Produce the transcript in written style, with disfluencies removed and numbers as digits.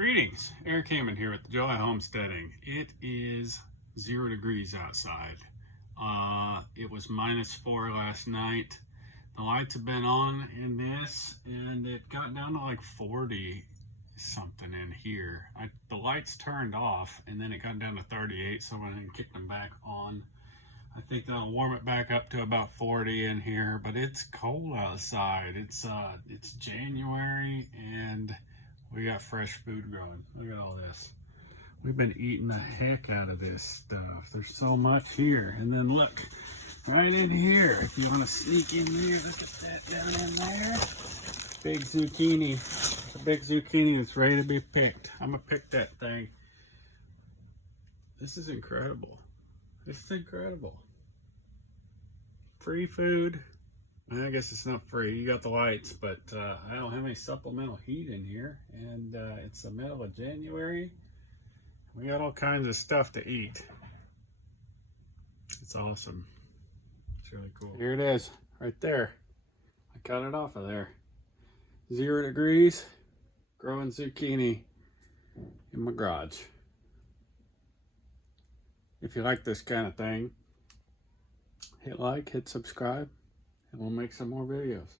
Greetings, Eric Hammond here with the Joy Homesteading. It is 0 degrees outside. It was -4 last night. The lights have been on in this and it got down to like 40 something in here. The lights turned off and then it got down to 38, so I went and kicked them back on. I think that'll warm it back up to about 40 in here, but it's cold outside. It's January and we got fresh food growing. Look at all this. We've been eating the heck out of this stuff. There's so much here. And then look, right in here, if you want to sneak in there, look at that down in there. Big zucchini. A big zucchini that's ready to be picked. I'm going to pick that thing. This is incredible. This is incredible. Free food. I guess it's not free. You got the lights, but I don't have any supplemental heat in here. And it's the middle of January. We got all kinds of stuff to eat. It's awesome. It's really cool. Here it is, right there. I cut it off of there. 0 degrees, growing zucchini in my garage. If you like this kind of thing, hit like, hit subscribe, and we'll make some more videos.